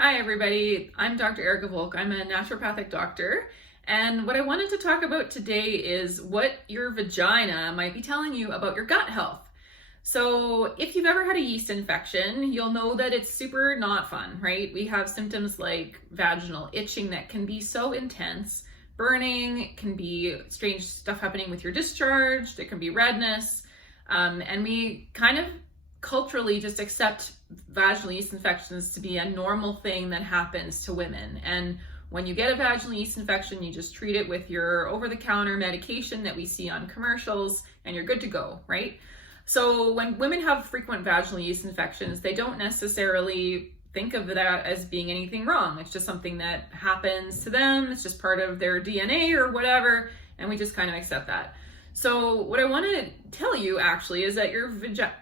Hi everybody, I'm Dr. Erica Volk. I'm a naturopathic doctor, and what I wanted to talk about today is what your vagina might be telling you about your gut health. So if you've ever had a yeast infection, you'll know that it's super not fun, right? We have symptoms like vaginal itching that can be so intense, burning, it can be strange stuff happening with your discharge, there can be redness, and we kind of culturally just accept vaginal yeast infections to be a normal thing that happens to women. And when you get a vaginal yeast infection, you just treat it with your over-the-counter medication that we see on commercials and you're good to go, right? So when women have frequent vaginal yeast infections, they don't necessarily think of that as being anything wrong. It's just something that happens to them. It's just part of their DNA or whatever, and we just kind of accept that. So what I want to tell you actually is that your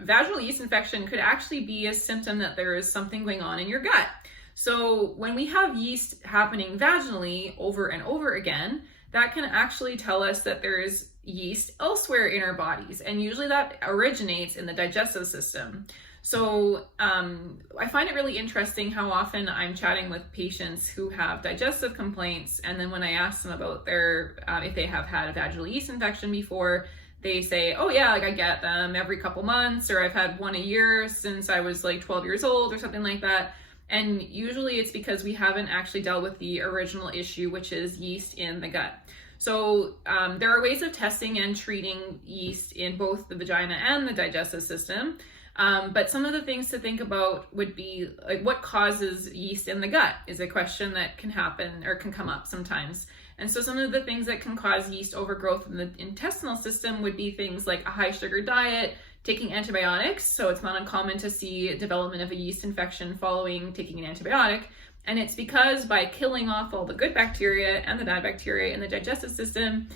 vaginal yeast infection could actually be a symptom that there is something going on in your gut. So when we have yeast happening vaginally over and over again, that can actually tell us that there is yeast elsewhere in our bodies, and usually that originates in the digestive system. So I find it really interesting how often I'm chatting with patients who have digestive complaints, and then when I ask them about their if they have had a vaginal yeast infection before, they say, oh yeah, like I get them every couple months, or I've had one a year since I was like 12 years old or something like that. And usually it's because we haven't actually dealt with the original issue, which is yeast in the gut. So there are ways of testing and treating yeast in both the vagina and the digestive system. But some of the things to think about would be like, what causes yeast in the gut is a question that can happen or can come up sometimes. And so some of the things that can cause yeast overgrowth in the intestinal system would be things like a high sugar diet, taking antibiotics. So it's not uncommon to see development of a yeast infection following taking an antibiotic. And it's because by killing off all the good bacteria and the bad bacteria in the digestive system,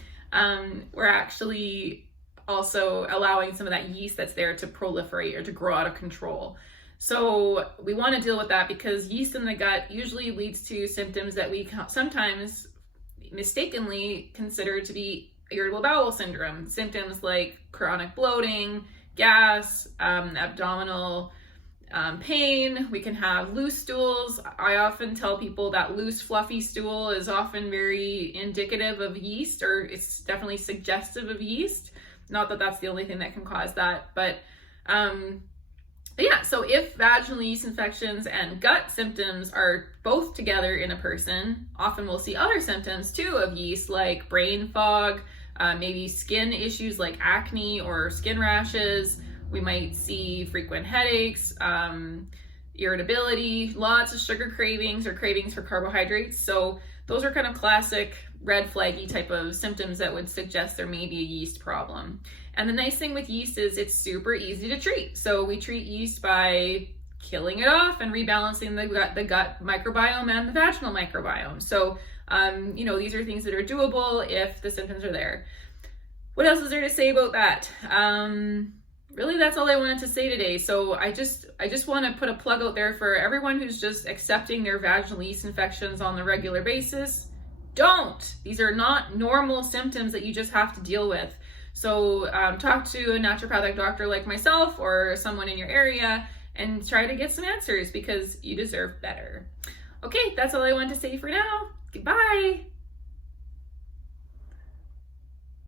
we're actually also allowing some of that yeast that's there to proliferate or to grow out of control. So we want to deal with that because yeast in the gut usually leads to symptoms that we sometimes mistakenly consider to be irritable bowel syndrome. Symptoms like chronic bloating, gas, abdominal pain. We can have loose stools. I often tell people that loose, fluffy stool is often very indicative of yeast, or it's definitely suggestive of yeast. Not that that's the only thing that can cause that, but yeah, so if vaginal yeast infections and gut symptoms are both together in a person, often we'll see other symptoms too of yeast, like brain fog, maybe skin issues like acne or skin rashes. We might see frequent headaches, irritability, lots of sugar cravings or cravings for carbohydrates. So those are kind of classic red flaggy type of symptoms that would suggest there may be a yeast problem. And the nice thing with yeast is it's super easy to treat. So we treat yeast by killing it off and rebalancing the gut microbiome and the vaginal microbiome. So, these are things that are doable if the symptoms are there. What else is there to say about that? Really, that's all I wanted to say today. So I just want to put a plug out there for everyone who's just accepting their vaginal yeast infections on a regular basis. Don't. These are not normal symptoms that you just have to deal with. So talk to a naturopathic doctor like myself or someone in your area and try to get some answers because you deserve better. Okay, that's all I wanted to say for now. Goodbye.